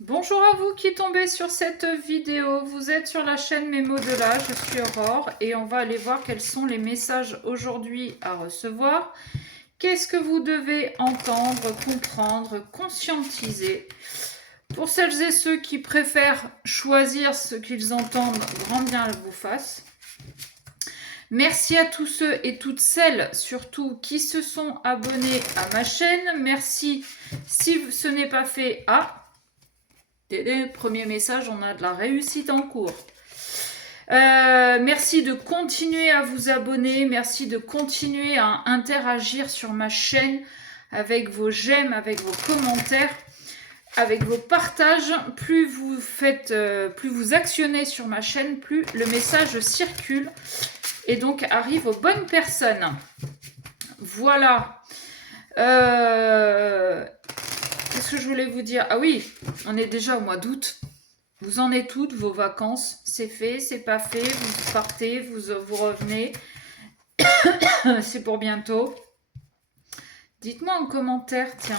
Bonjour à vous qui tombez sur cette vidéo. Vous êtes sur la chaîne Mes mots de là, je suis Aurore et on va aller voir quels sont les messages aujourd'hui à recevoir. Qu'est-ce que vous devez entendre, comprendre, conscientiser? Pour celles et ceux qui préfèrent choisir ce qu'ils entendent, grand bien vous fasse. Merci à tous ceux et toutes celles, surtout, qui se sont abonnés à ma chaîne. Merci si ce n'est pas fait à... Premier message, on a de la réussite en cours. Merci de continuer à vous abonner, merci de continuer à interagir sur ma chaîne avec vos j'aime, avec vos commentaires, avec vos partages. Plus vous faites, plus vous actionnez sur ma chaîne, plus le message circule et donc arrive aux bonnes personnes. Voilà. Qu'est-ce que je voulais vous dire? Ah oui, on est déjà au mois d'août. Vous en êtes toutes, vos vacances? C'est fait, c'est pas fait, vous partez, vous revenez. C'est pour bientôt. Dites-moi en commentaire, tiens.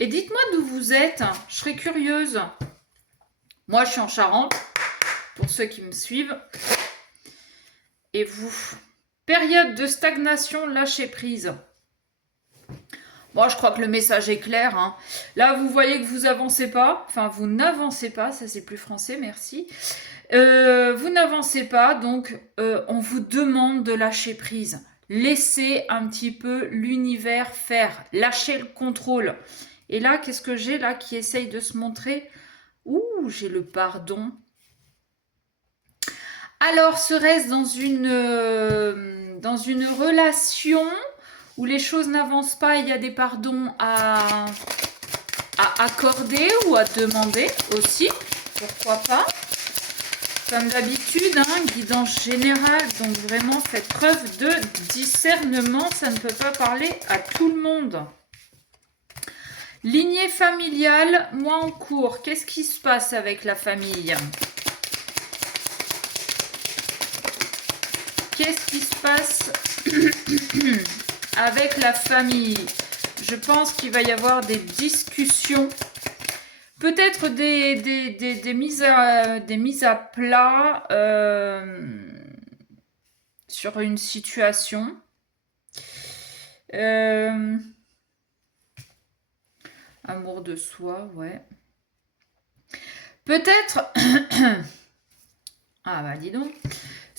Et dites-moi d'où vous êtes, je serais curieuse. Moi, je suis en Charente, pour ceux qui me suivent. Et vous? Période de stagnation, lâcher prise. Bon, je crois que le message est clair. Hein. Là, vous voyez que vous avancez pas. Enfin, vous n'avancez pas. Ça, c'est plus français, merci. Vous n'avancez pas, donc on vous demande de lâcher prise. Laissez un petit peu l'univers faire. Lâchez le contrôle. Et là, qu'est-ce que j'ai là qui essaye de se montrer? Ouh, j'ai le pardon. Alors, serait-ce dans une relation où les choses n'avancent pas et il y a des pardons à accorder ou à demander aussi? Pourquoi pas? Comme d'habitude, hein, guidance générale, donc vraiment faites preuve de discernement, ça ne peut pas parler à tout le monde. Lignée familiale, mois en cours, qu'est-ce qui se passe avec la famille? Qu'est-ce qui se passe avec la famille? Je pense qu'il va y avoir des discussions. Peut-être des mises à plat sur une situation. Amour de soi, ouais. Peut-être... ah bah dis donc.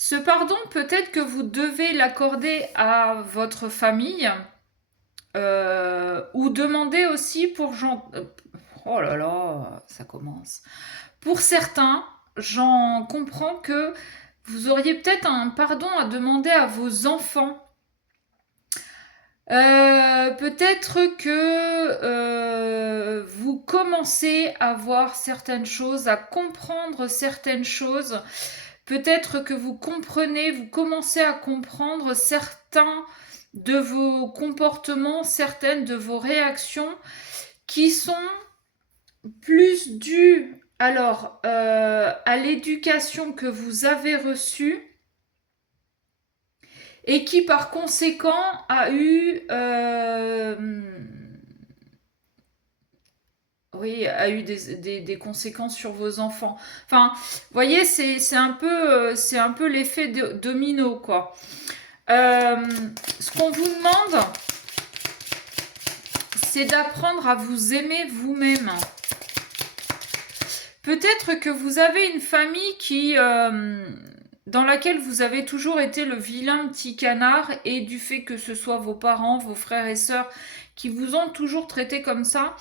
Ce pardon, peut-être que vous devez l'accorder à votre famille ou demander aussi pour... Oh là là, ça commence. Pour certains, j'en comprends que vous auriez peut-être un pardon à demander à vos enfants. Peut-être que vous commencez à voir certaines choses, à comprendre certaines choses. Peut-être que vous commencez à comprendre certains de vos comportements, certaines de vos réactions qui sont plus dues alors à l'éducation que vous avez reçue et qui par conséquent a eu des conséquences sur vos enfants. Enfin, vous voyez, c'est un peu l'effet domino, quoi. Ce qu'on vous demande, c'est d'apprendre à vous aimer vous-même. Peut-être que vous avez une famille dans laquelle vous avez toujours été le vilain petit canard et du fait que ce soit vos parents, vos frères et sœurs qui vous ont toujours traité comme ça,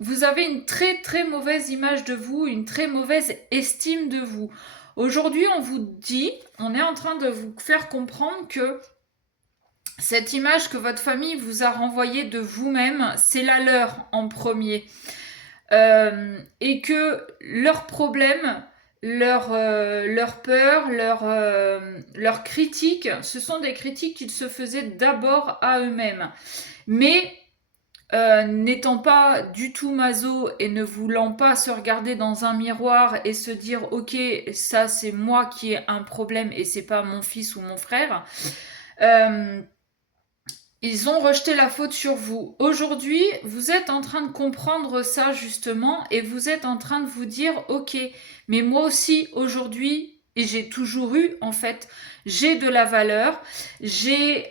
vous avez une très très mauvaise image de vous, une très mauvaise estime de vous. Aujourd'hui, on est en train de vous faire comprendre que cette image que votre famille vous a renvoyée de vous-même, c'est la leur en premier. Et que leurs problèmes, leurs peurs, leurs critiques, ce sont des critiques qu'ils se faisaient d'abord à eux-mêmes. Mais n'étant pas du tout maso et ne voulant pas se regarder dans un miroir et se dire ok, ça c'est moi qui ai un problème et c'est pas mon fils ou mon frère, Ils ont rejeté la faute sur vous. Aujourd'hui, vous êtes en train de comprendre ça justement et vous êtes en train de vous dire, ok, mais moi aussi aujourd'hui, et j'ai toujours eu en fait, j'ai de la valeur, et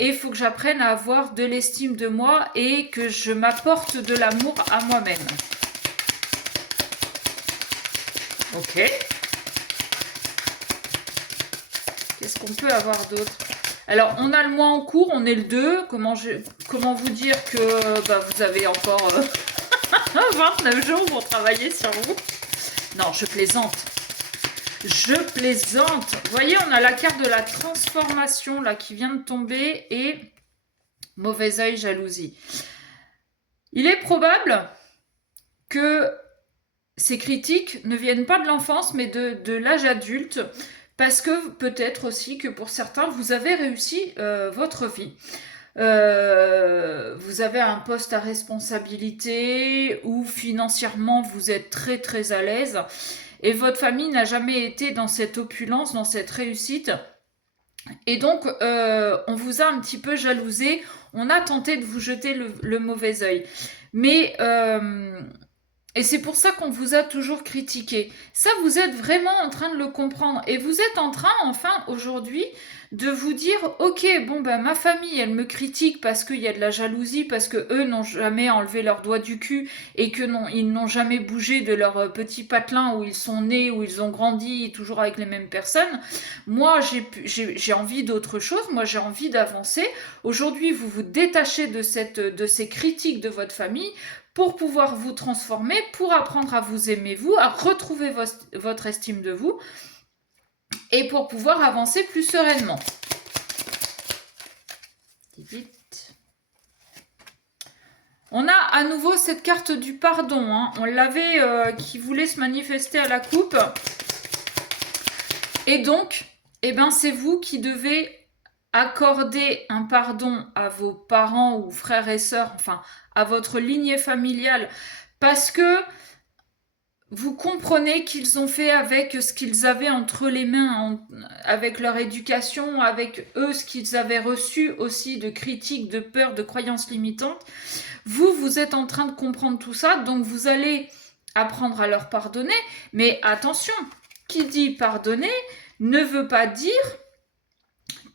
il faut que j'apprenne à avoir de l'estime de moi et que je m'apporte de l'amour à moi-même. Ok. Qu'est-ce qu'on peut avoir d'autre? Alors, on a le mois en cours, on est le 2. Comment vous dire que vous avez encore 29 jours pour travailler sur vous? Non, je plaisante. Je plaisante. Vous voyez, on a la carte de la transformation là qui vient de tomber et mauvais œil, jalousie. Il est probable que ces critiques ne viennent pas de l'enfance mais de l'âge adulte. Parce que peut-être aussi que pour certains, vous avez réussi votre vie. Vous avez un poste à responsabilité ou financièrement vous êtes très très à l'aise et votre famille n'a jamais été dans cette opulence, dans cette réussite. Et donc, on vous a un petit peu jalousé, on a tenté de vous jeter le mauvais œil. Mais et c'est pour ça qu'on vous a toujours critiqué. Ça, vous êtes vraiment en train de le comprendre. Et vous êtes en train, enfin, aujourd'hui, de vous dire, ok, bon, ben, ma famille, elle me critique parce qu'il y a de la jalousie, parce que eux n'ont jamais enlevé leur doigt du cul et que non, ils n'ont jamais bougé de leur petit patelin où ils sont nés, où ils ont grandi, toujours avec les mêmes personnes. Moi, j'ai envie d'autre chose. Moi, j'ai envie d'avancer. Aujourd'hui, vous vous détachez de ces critiques de votre famille pour pouvoir vous transformer, pour apprendre à vous aimer vous, à retrouver votre estime de vous et pour pouvoir avancer plus sereinement. Vite. On a à nouveau cette carte du pardon. Hein. On l'avait qui voulait se manifester à la coupe. Et donc, c'est vous qui devez accorder un pardon à vos parents ou frères et sœurs, enfin à votre lignée familiale, parce que vous comprenez qu'ils ont fait avec ce qu'ils avaient entre les mains, avec leur éducation, avec eux, ce qu'ils avaient reçu aussi de critiques, de peurs, de croyances limitantes. Vous êtes en train de comprendre tout ça, donc vous allez apprendre à leur pardonner, mais attention, qui dit pardonner ne veut pas dire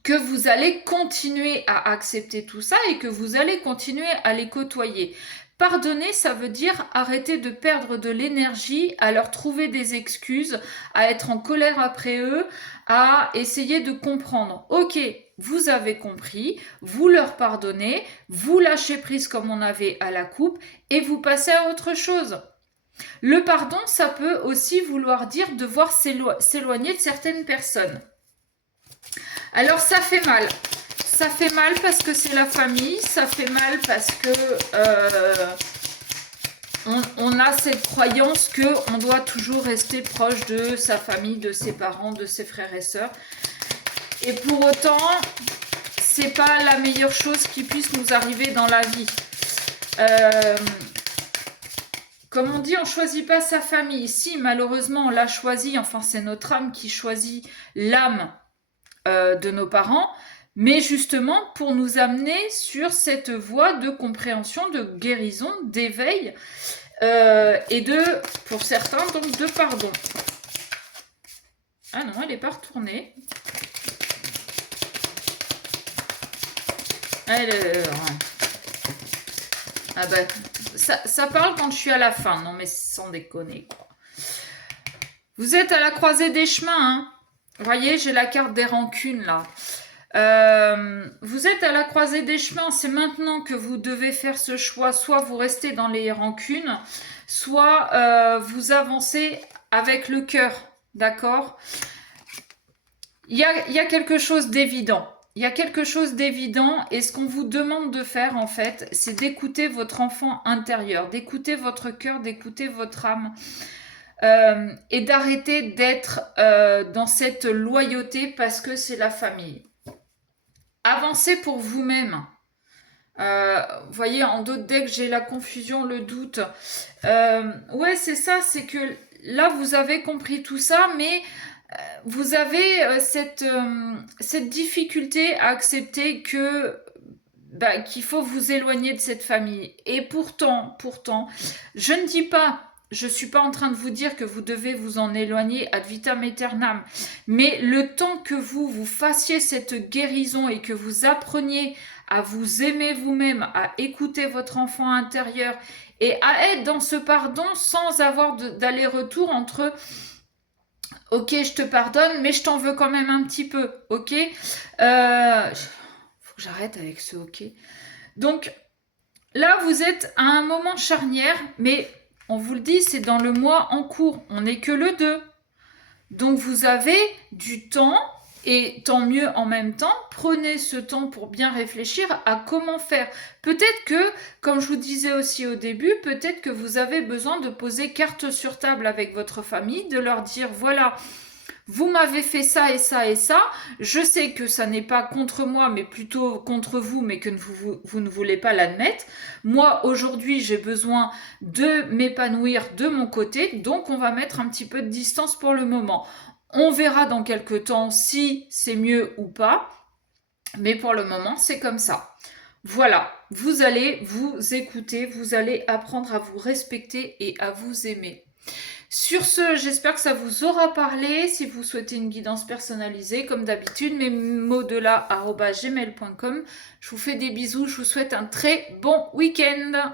que vous allez continuer à accepter tout ça et que vous allez continuer à les côtoyer. Pardonner, ça veut dire arrêter de perdre de l'énergie, à leur trouver des excuses, à être en colère après eux, à essayer de comprendre. Ok, vous avez compris, vous leur pardonnez, vous lâchez prise comme on avait à la coupe et vous passez à autre chose. Le pardon, ça peut aussi vouloir dire devoir s'éloigner de certaines personnes. Alors ça fait mal. Ça fait mal parce que c'est la famille. Ça fait mal parce que on a cette croyance qu'on doit toujours rester proche de sa famille, de ses parents, de ses frères et sœurs. Et pour autant, c'est pas la meilleure chose qui puisse nous arriver dans la vie. Comme on dit, on ne choisit pas sa famille. Si, malheureusement, on l'a choisi. Enfin, c'est notre âme qui choisit l'âme de nos parents, mais justement pour nous amener sur cette voie de compréhension, de guérison, d'éveil et pour certains, donc de pardon. Ah non, elle n'est pas retournée. Ah ben, ça parle quand je suis à la fin. Non mais sans déconner, quoi. Vous êtes à la croisée des chemins, hein. Vous voyez, j'ai la carte des rancunes là. Vous êtes à la croisée des chemins, c'est maintenant que vous devez faire ce choix. Soit vous restez dans les rancunes, soit vous avancez avec le cœur, d'accord? Il y a quelque chose d'évident. Il y a quelque chose d'évident et ce qu'on vous demande de faire en fait, c'est d'écouter votre enfant intérieur, d'écouter votre cœur, d'écouter votre âme. Et d'arrêter d'être dans cette loyauté parce que c'est la famille. Avancez pour vous-même. Vous voyez, en d'autres decks, j'ai la confusion, le doute. Ouais, c'est ça, c'est que là, vous avez compris tout ça, mais vous avez cette difficulté à accepter que qu'il faut vous éloigner de cette famille. Et pourtant, je ne dis pas, je ne suis pas en train de vous dire que vous devez vous en éloigner ad vitam aeternam, mais le temps que vous fassiez cette guérison et que vous appreniez à vous aimer vous-même, à écouter votre enfant intérieur et à être dans ce pardon sans avoir d'aller-retour entre ok, je te pardonne, mais je t'en veux quand même un petit peu, ok. Faut que j'arrête avec ce ok. Donc là, vous êtes à un moment charnière, mais on vous le dit, c'est dans le mois en cours. On n'est que le 2. Donc vous avez du temps, et tant mieux en même temps. Prenez ce temps pour bien réfléchir à comment faire. Peut-être que, comme je vous disais aussi au début, peut-être que vous avez besoin de poser carte sur table avec votre famille, de leur dire, voilà, vous m'avez fait ça et ça et ça, je sais que ça n'est pas contre moi, mais plutôt contre vous, mais que vous ne voulez pas l'admettre. Moi, aujourd'hui, j'ai besoin de m'épanouir de mon côté, donc on va mettre un petit peu de distance pour le moment. On verra dans quelques temps si c'est mieux ou pas, mais pour le moment, c'est comme ça. Voilà, vous allez vous écouter, vous allez apprendre à vous respecter et à vous aimer. Sur ce, j'espère que ça vous aura parlé. Si vous souhaitez une guidance personnalisée, comme d'habitude, mesmotsdelà@gmail.com. Je vous fais des bisous, je vous souhaite un très bon week-end.